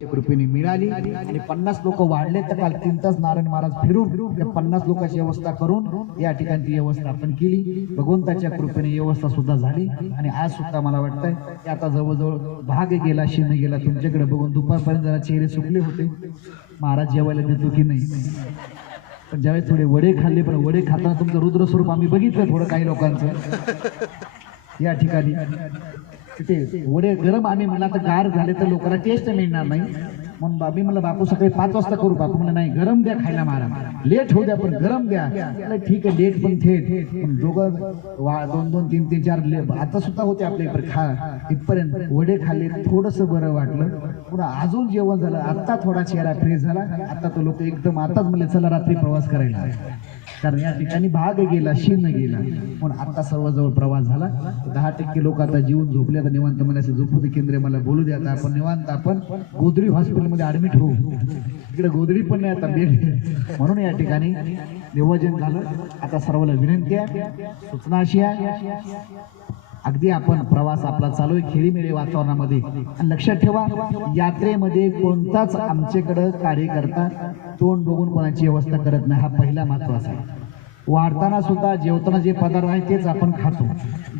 कृपेने मिळाली आणि पन्नास लोक वाढले तर काल तीन तास नारायण महाराज फिरून त्या पन्नास लोकांची व्यवस्था करून या ठिकाणी ती व्यवस्था केली. भगवंताच्या कृपेने व्यवस्था सुद्धा झाली आणि आज सुद्धा मला वाटतंय की आता जवळजवळ भाग गेला शिन गेला. तुमच्याकडे बघून दुपारपर्यंत जरा चेहरे सुकले होते. महाराज जेवायला देतो की नाही? पण ज्यावेळेस थोडे वडे खाल्ले पण वडे खाताना तुमचं रुद्र स्वरूप आम्ही बघितलं थोडं काही लोकांचं. या ठिकाणी तिथे वडे गरम आम्ही म्हणलं तर गार झाले तर लोकांना टेस्ट मिळणार नाही. म्हणून बाबी म्हणलं बापू सकाळी पाच वाजता करू बापू. म्हणलं नाही गरम द्या खायला मारा लेट होऊ द्या पण गरम द्या. ठीक आहे लेट पण थेट. पण दोघं वा दोन दोन तीन तीन चार ले आता सुद्धा होते आपल्या इकडे खा. इथपर्यंत वडे खाल्ले थोडंसं बरं वाटलं. पुन्हा अजून जेवण झालं आता थोडा चेहरा फ्रेश झाला. आता तो लोक एकदम आताच म्हणले चला रात्री प्रवास करायला. कारण या ठिकाणी भाग गेला शिन गेला. पण आता सर्वजवळ प्रवास झाला. दहा टक्के लोक आता जीवन झोपले. आता निवांत म्हणायचे झोपू केंद्र मला बोलू द्या आता. आपण निवांत आपण गोदरी हॉस्पिटलमध्ये ऍडमिट होऊ. इकडे गोदरी पण नाही आता बेड म्हणून या ठिकाणी नियोजन झालं. आता सर्वांना विनंती आहे. सूचना अशी आहे. अगदी आपण प्रवास आपला चालू आहे खेळीमेळी वातावरणामध्ये. लक्षात ठेवा यात्रेमध्ये कोणताच आमच्याकडं कार्यकर्ता तोंड बघून कोणाची व्यवस्था करत नाही. हा पहिला महत्त्वाचा आहे. वाढताना सुद्धा जेवताना जे पदार्थ आहे तेच आपण खातो.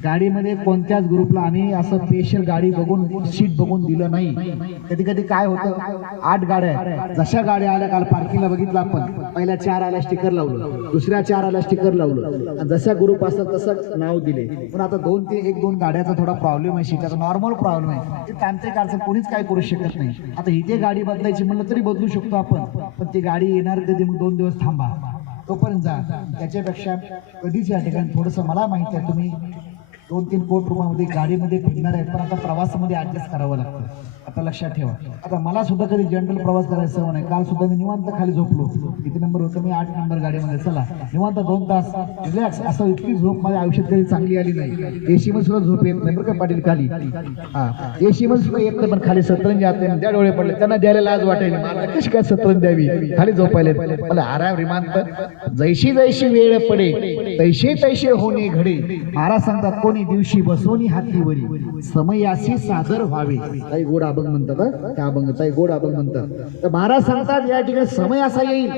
गाडीमध्ये कोणत्याच ग्रुपला आम्ही असं स्पेशल गाडी बघून सीट बघून दिलं नाही. कधी कधी काय होतं? आठ गाड्या जशा गाड्या आल्या काल पार्किंगला बघितलं आपण. पहिल्या चार आल्या स्टिकर लावलं. दुसऱ्या चार आल्या स्टिकर लावलं. जशा ग्रुप असतात तसं नाव दिले. पण आता दोन ते एक दोन गाड्याचा थोडा प्रॉब्लेम आहे शिकायचा नॉर्मल प्रॉब्लेम आहे. ते तांत्रिक अडचण कोणीच काय करू शकत नाही. आता इथे गाडी बदलायची म्हणलं तरी बदलू शकतो आपण. पण ती गाडी येणार कधी? मग दोन दिवस थांबा. तोपर्यंत जा. त्याच्यापेक्षा कधीच या ठिकाणी थोडंसं मला माहिती आहे तुम्ही दोन तीन कोट रुपयामध्ये गाडीमध्ये फिरणार आहेत पण आता प्रवासामध्ये ऍडजस्ट करावं लागतं. आता लक्षात ठेवा. आता मला सुद्धा कधी जनरल प्रवास करायचा सवय नाही. काल सुद्धा मी निवांत खाली झोपलो. किती नंबर होतं मी आठ नंबर गाडीमध्ये चला. निवांत दोन तास. रिलॅक्स असं इतकी झोप माझ्या आयुष्यात कधी चांगली आली नाही. एसी मध्ये सुद्धा झोप येत नाही. बरं का पाटील खाली? हा. एसी मध्ये सुद्धा येत नाही पण खाली सतरंज आते त्या डोळे पडले त्यांना द्यायला लाज वाटेल मला कशी काय सतरंज द्यावी? खाली झोपायला मला आराम रिमांत जैशी जैशी वेळ पडे तैसे तैसे होणे घडे. महाराज सांगतात कोणी दिवशी बसोनी हातीवरी समयाशी सादर व्हावे. काही गोड अभंग म्हणतात त्या अभंग एक गोड अभंग म्हणतात तर महाराज सांगतात या ठिकाणी समय असा येईल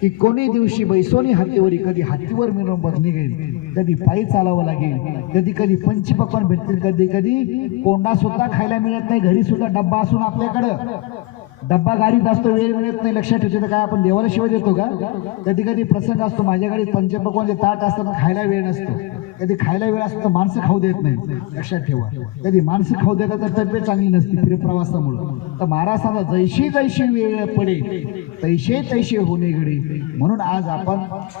की कोणी दिवशी बैसोनी हातीवरी कधी हातीवर मिळून बसणी निघेल कधी पायी चालावं लागेल कधी कधी पंचपक्वान भेटतील कधी कधी कोंडा सुद्धा खायला मिळत नाही घरी सुद्धा डब्बा असून आपल्याकडं. डब्बा गाडीत असतो वेळ मिळत नाही लक्षात ठेवते तर काय आपण देवाला शिवाय देतो का? कधी कधी प्रसंग असतो माझ्या गाडीत पंचपक्वानचे ताट असतात खायला वेळ नसतो. कधी खायला वेळ असतो तर माणसं खाऊ देत नाही लक्षात ठेवा. कधी माणसं खाऊ देतात तर तब्येत चांगली नसते प्रवासामुळे प्रवासामुळं तर महाराष्ट्राला जैशी जैशी वेळ पडेल तैसे तैसे होणे घडे. म्हणून आज आपण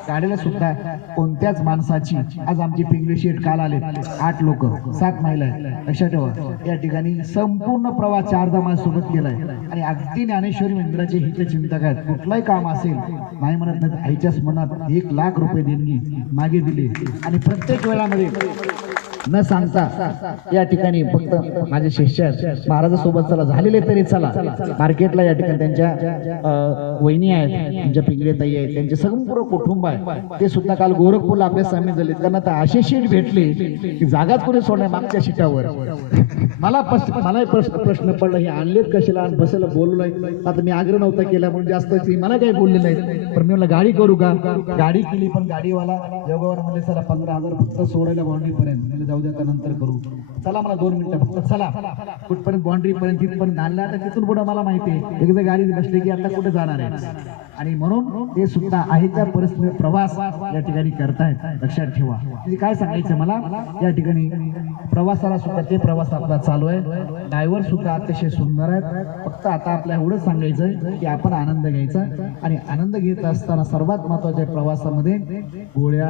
गाडीला सुद्धा कोणत्याच माणसाची आज आमचे पिंगळे शेठ काल आले. आठ लोक सात महिला आहेत. लक्षात ठेवा या ठिकाणी संपूर्ण प्रवास चारदा माझ्यासोबत केलाय. आणि अगदी ज्ञानेश्वरी मंदिराचे हित चिंतक आहेत. कुठलंही काम असेल नाही म्हणत नाही आईच्याच मनात एक लाख रुपये देणगी मागे दिले. आणि प्रत्येक वेळामध्ये न सांगता या ठिकाणी फक्त माझे शिष्य महाराजासोबत चला झालेले तरी चला. मार्केटला या ठिकाणी त्यांच्या वहिनी आहेत त्यांच्या पिंगळे ताई आहेत त्यांचे संपूर्ण कुटुंब आहे. ते सुद्धा काल गोरखपूरला आपल्या सामील झाले त्यांना तर असे शीट भेटले की जागाच कोणी सोडणार मागच्या शिटावर. मला प्रश्न मला प्रश्न प्रश्न पडला हे आणलेत कशाला? आणि बसायला बोलू नाही. आता मी आग्रह नव्हता केला म्हणून जास्त मला काही बोलले नाही पण मी म्हणलं गाडी करू का? गाडी केली पण गाडीवाला योगावर म्हणले चला पंधरा हजार फक्त सोडायला बाउंड्री पर्यंत जाऊ द्या नंतर करू. चला मला दोन मिनिटं फक्त चला. कुठपर्यंत बाउंड्री पर्यंत तिथपर्यंत आणला आता तिथून पुढे मला माहिती आहे. एकदा गाडी बसली की आता कुठे जाणार आहे? आणि म्हणून ते सुद्धा आहे त्या परिस्थितीत प्रवास या ठिकाणी करतायत. लक्षात ठेवा. म्हणजे काय सांगायचं मला? या ठिकाणी प्रवासाला सुद्धा ते प्रवास आपला चालू आहे ड्रायव्हर सुद्धा अतिशय सुंदर आहेत. फक्त आता आपल्या एवढंच सांगायचं आहे की आपण आनंद घ्यायचा आणि आनंद घेत असताना सर्वात महत्त्वाच्या प्रवासामध्ये गोळ्या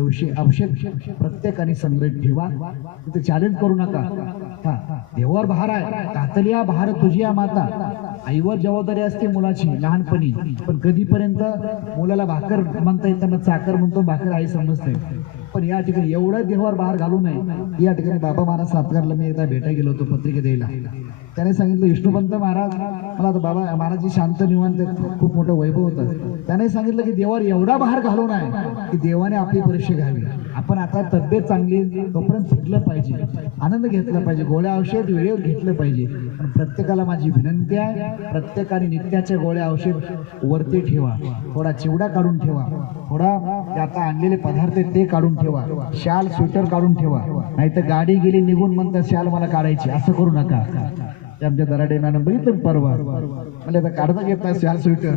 औषध औषध प्रत्येकाने संग्रहित ठेवा. तिथे चॅलेंज करू नका. हा देवावर भार आहे. कातलिया भार तुझी या माता. आईवर जबाबदारी असते मुलाची लहानपणी. पण कधीपर्यंत मुलाला भाकर म्हणता येताना चाकर म्हणतो भाकर आई समजते. पण या ठिकाणी एवढं देवावर बाहेर घालू नये. या ठिकाणी बाबा महाराज सातकारला मी एकदा भेटा गेलो होतो पत्रिका द्यायला. त्याने सांगितलं विष्णुपंत महाराज मला आता बाबा महाराजची शांत निवांत खूप मोठं वैभव होतं. त्याने सांगितलं की देवावर एवढा बाहेर घालू नये की देवाने आपली परीक्षा घ्यावी. पण आता तब्येत चांगली तोपर्यंत फिरलं पाहिजे. आनंद घेतला पाहिजे. गोळ्या औषध वेळेवर घेतलं पाहिजे. पण प्रत्येकाला माझी विनंती आहे प्रत्येकाने नित्याच्या गोळ्या औषध वरती ठेवा. थोडा चिवडा काढून ठेवा. थोडा आता आणलेले पदार्थ ते काढून ठेवा. शाल स्वेटर काढून ठेवा. नाही तर गाडी गेली निघून म्हणतात शाल मला काढायची. असं करू नका. आमच्या दराडे मॅडम बघितलं परवा? म्हणजे आता काढता घेत नाही शाल स्वेटर.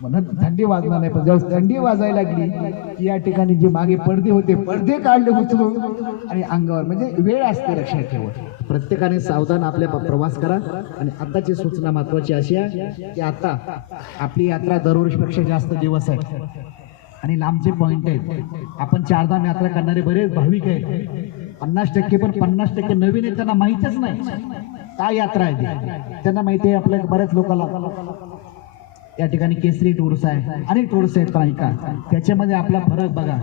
म्हणत थंडी वाजणार नाही. पण जेव्हा थंडी वाजायला लागली की या ठिकाणी जे मागे पडदे होते पडदे काढले उचलून आणि अंगावर म्हणजे वेळ असते लक्षात ठेवा प्रत्येकाने सावधान आपल्या प्रवास करा. आणि आताची सूचना महत्वाची अशी आहे की आता आपली यात्रा दरवर्षीपेक्षा जास्त दिवस आहे आणि लांबचे पॉईंट आहेत. आपण चारधाम यात्रा करणारे बरेच भाविक आहेत. पन्नास टक्के पण पन्नास टक्के नवीन आहेत त्यांना माहीतच नाही. काय यात्रा आहे ती? त्यांना माहिती आहे आपल्या बऱ्याच लोकांना. या ठिकाणी केसरी टूर्स आहे अनेक टूर्स आहेत पण त्याच्यामध्ये आपला फरक बघा.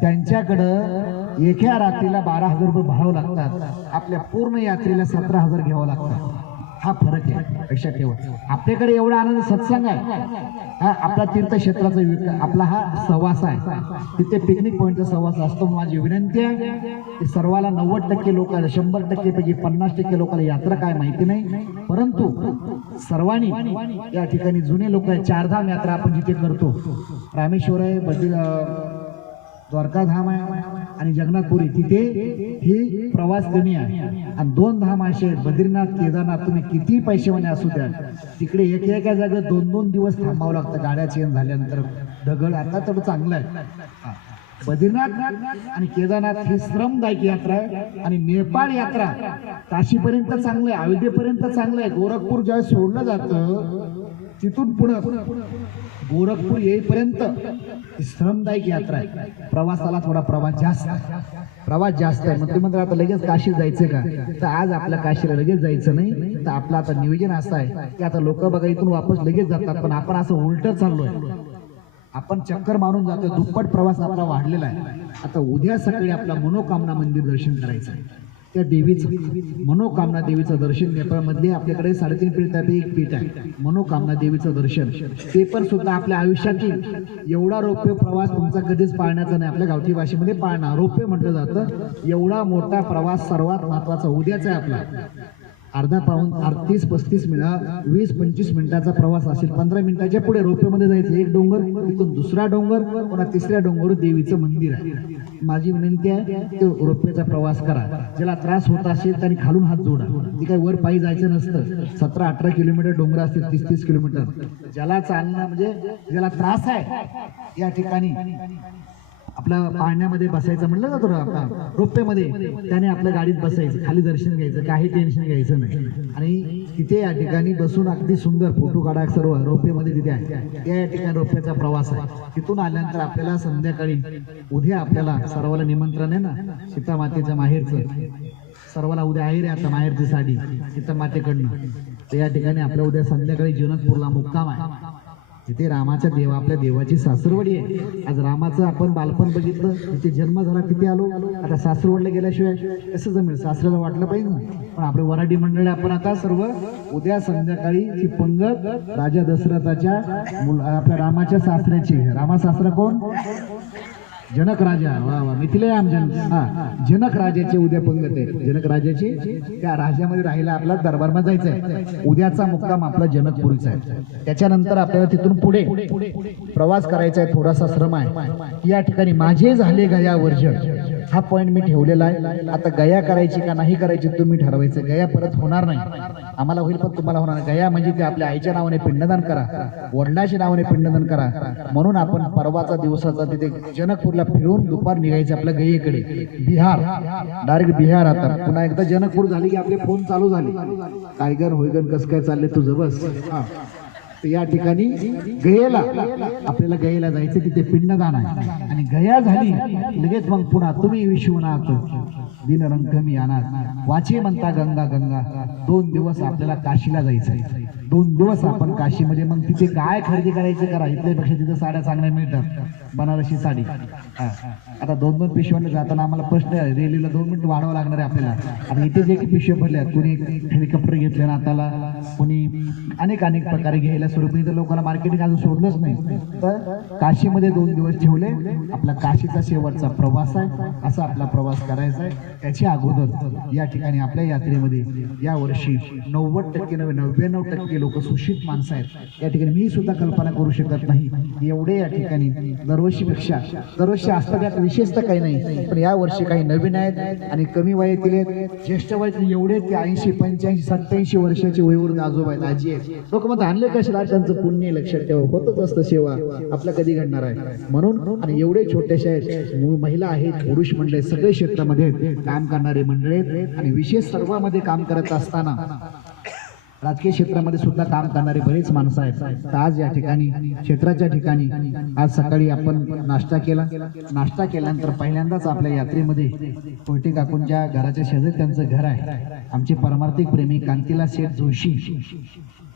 त्यांच्याकडं एका रात्रीला बारा हजार रुपये भरावं लागतात. आपल्या पूर्ण यात्रेला सतरा हजार घ्यावं लागतात हा फरक आहे. लक्षात ठेवा. आपल्याकडे एवढा आनंद सत्संग आहे. हा आपला तीर्थक्षेत्राचा विका आपला हा सहवास आहे. तिथे पिकनिक पॉईंटचा सहवास असतो. माझी विनंती आहे की सर्वाला नव्वद टक्के लोक शंभर टक्के पैकी पन्नास टक्के लोकांना यात्रा काय माहिती नाही. परंतु सर्वांनी या ठिकाणी जुने लोक आहेत. चारधाम यात्रा आपण जिथे करतो. रामेश्वर आहे बद्री द्वारकाधाम आहे आणि जगन्नाथपुरी तिथे ही प्रवास कमी आहे. आणि दोन धाम असे आहेत. बद्रीनाथ केदारनाथ तुम्ही किती पैसेवाने असू द्या. तिकडे एक एका जागेत दोन दोन दिवस थांबावं लागतं. गाड्या चेंज झाल्यानंतर दगड आता तर चांगलं आहे. बद्रीनाथ आणि केदारनाथ ही श्रमदायक यात्रा आहे. आणि नेपाळ यात्रा काशीपर्यंत चांगलं आहे. अयोध्येपर्यंत चांगलं आहे. गोरखपूर ज्यावेळेस सोडलं जातं तिथून पुढं गोरखपूर येईपर्यंत श्रमदायक यात्रा आहे. प्रवासाला थोडा प्रवास जास्त प्रवास जास्त आहे. मग ते म्हणतात आता लगेच काशीत जायचं का? तर आज आपल्या काशीला लगेच जायचं नाही. तर आपलं आता नियोजन असं आहे की आता लोक बघा इथून वापस लगेच जातात. पण आपण असं उलट चाललोय. आपण चक्कर मारून जातोय. दुप्पट प्रवास आपला वाढलेला आहे. आता उद्या सकाळी आपला मनोकामना मंदिर दर्शन करायचं आहे. त्या देवीचं मनोकामना देवीचं दर्शन नेपाळमध्ये आपल्याकडे साडेतीन पीठापैकी एक पीठ आहे. मनोकामना देवीचं दर्शन. ते पण सुद्धा आपल्या आयुष्यातील एवढा रौप्य प्रवास तुमचा कधीच पाळण्याचा नाही. आपल्या गावठी भाषेमध्ये पाळणार. रौप्य म्हटलं जातं. एवढा मोठा प्रवास सर्वात महत्त्वाचा उद्याचा आहे आपला. अर्धा पाऊन अडतीस पस्तीस मिनिट वीस पंचवीस मिनिटाचा प्रवास असेल. पंधरा मिनिटाच्या पुढे रोपेमध्ये जायचं. एक डोंगर तिथून दुसरा डोंगर पुन्हा तिसऱ्या डोंगर देवीचं मंदिर आहे. माझी विनंती आहे तो रोपेचा प्रवास करा. ज्याला त्रास होत असेल त्यांनी खालून हात जोडा. ती काही वर पायी जायचं नसतं. सतरा अठरा किलोमीटर डोंगर असतील तीस तीस किलोमीटर. ज्याला चालणं म्हणजे ज्याला त्रास आहे या ठिकाणी आपल्या पाळण्यामध्ये बसायचं म्हणलं ना तुला आता रोप्यामध्ये त्याने आपल्या गाडीत बसायचं खाली दर्शन घ्यायचं काही टेन्शन घ्यायचं नाही. आणि तिथे या ठिकाणी बसून अगदी सुंदर फोटो काढा सर्व रोप्यामध्ये तिथे आहे. त्या या ठिकाणी रोप्याचा प्रवास आहे. तिथून आल्यानंतर आपल्याला संध्याकाळी उद्या आपल्याला सर्वाला निमंत्रण आहे ना सीता माहेरचं. सर्वाला उद्या आहे रे आता माहेरची साडी सीतामातेकडनं. तर या ठिकाणी आपल्या उद्या संध्याकाळी जनकपूरला मुक्काम आहे. तिथे रामाच्या देवा आपल्या देवाची सासरवडी आहे. आज रामाचं आपण बालपण बघितलं तिथे जन्म झाला तिथे आलो. आता सासरवडला गेल्याशिवाय कसं जमेल? सासऱ्याला वाटलं पाहिजे ना. पण आपले वराडी मंडळी आपण आता सर्व उद्या संध्याकाळी ती पंगत राजा दशरथाच्या मुला आपल्या रामाच्या सासऱ्याची. रामा सासरा कोण? जनक राजा. वा वा मिथिले आमच्या हा जनक राजाचे उद्या पंगत आहे जनक राजाचे? त्या राज्यामध्ये राहायला आपला दरबारमा जायचं आहे उद्याचा मुक्काम आपला जनकपुरीचा आहे. त्याच्यानंतर आपल्याला तिथून पुढे प्रवास करायचा आहे. थोडासा श्रम आहे. या ठिकाणी माझे झाले गया वर्जन. हा पॉईंट मी ठेवलेला आहे. आता गया करायची का नाही करायची तुम्ही ठरवायचं. गया परत होणार नाही. आम्हाला होईल पण तुम्हाला होणार गया म्हणजे ते आपल्या आईच्या नावाने पिंडदान करा. वडिलाच्या नावाने पिंडदान करा. म्हणून आपण परवाचा दिवसाचा तिथे जनकपूरला फिरून दुपार निघायचं आपल्या गयेकडे. बिहार. डायरेक्ट बिहार आता. पुन्हा एकदा जनकपूर झाली की आपले फोन चालू झाले. कायगर होयगन कसं काय चालले तुझं? बस. हा. या ठिकाणी गयेला आपल्याला गयेला जायचं तिथे पिंडदान आहे. आणि गया झाली लगेच मग पुन्हा तुम्ही विश्वनाथ दिनरंग मी आणा वाचे म्हणता गंगा गंगा. दोन दिवस आपल्याला काशीला जायचं आहे दोन दिवस आपण काशीमध्ये म्हणजे मग तिथे काय खरेदी करायचं करा. इथल्यापेक्षा तिथे साड्या चांगल्या मिळतात. बनारसी साडी. आता दोन दोन पिशव्याने जाताना आम्हाला प्रश्न आहे. रेल्वेला दोन मिनिट वाढावं लागणार आहे आपल्याला. आता इथे जे काही पिशव्या भरल्या कोणी हेलिकॉप्टर घेतले नाताला कोणी अनेक अनेक प्रकारे घ्यायला सुरू केली. तर लोकांना मार्केटिंग अजून शोधलंच नाही. तर काशीमध्ये दोन दिवस ठेवले. आपला काशीचा शेवटचा प्रवास आहे. असा आपला प्रवास करायचा आहे. त्याच्या अगोदर या ठिकाणी आपल्या यात्रेमध्ये या वर्षी नव्वद टक्के नव्हे नव्याण्णव टक्के लोक सुशित माणसं आहेत. या ठिकाणी मी सुद्धा कल्पना करू शकत नाही एवढे या ठिकाणी दरवर्षीपेक्षा दरवर्षी असतात विशेषतः विशेष तर काही नाही पण या वर्षी काही नवीन आहेत आणि कमी वयातील आहेत. ज्येष्ठ वयातील एवढे ते ऐंशी पंच्याऐंशी सत्याऐंशी वर्षाचे वयवृद्ध आजोबा आहेत आजी आहेत. लोक मग आणले कशाला? त्यांचं पुण्य लक्षात ठेवा. होतच असतं सेवा. आपल्या कधी घडणार आहे? म्हणून आणि एवढे छोटेसे आहेत महिला आहेत पुरुष मंडळ सगळे क्षेत्रामध्ये काम करणारे मंडळ आहेत आणि विशेष सर्वांमध्ये काम करत असताना राजकीय क्षेत्रामध्ये सुद्धा काम करणारे बरेच माणसं आहेत. तर आज या ठिकाणी क्षेत्राच्या ठिकाणी आज सकाळी आपण नाश्ता केला. नाश्ता केल्यानंतर पहिल्यांदाच आपल्या यात्रेमध्ये कोयटे काकूंच्या घराच्या शेजारी त्यांचं घर आहे. आमचे परमार्थिक प्रेमी कांतीला शेठ जोशी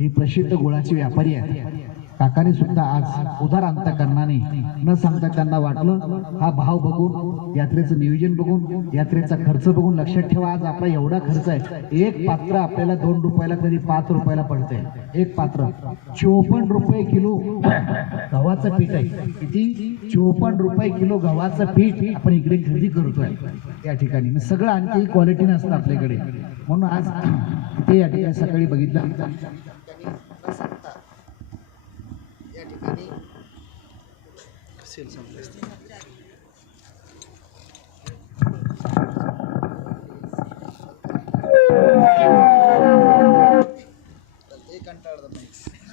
हे प्रसिद्ध गुळाची व्यापारी आहेत. काकाने सुद्धा आज उदार अंतकरणाने न सांगता त्यांना वाटलं हा भाव बघून यात्रेचं नियोजन बघून यात्रेचा खर्च बघून लक्षात ठेवा आज आपला एवढा खर्च आहे. एक पात्र आपल्याला दोन रुपयाला कधी पाच रुपयाला पडतंय. एक पात्र. चोपन्न रुपये किलो गव्हाचं पीठ आहे. किती? चोपन्न रुपये किलो गव्हाचं पीठ आपण इकडे खरेदी करतोय. या ठिकाणी. मग सगळं आणखी क्वालिटी नसतं आपल्याकडे. म्हणून आज ते या ठिकाणी सकाळी बघितलं. या ठिकाणी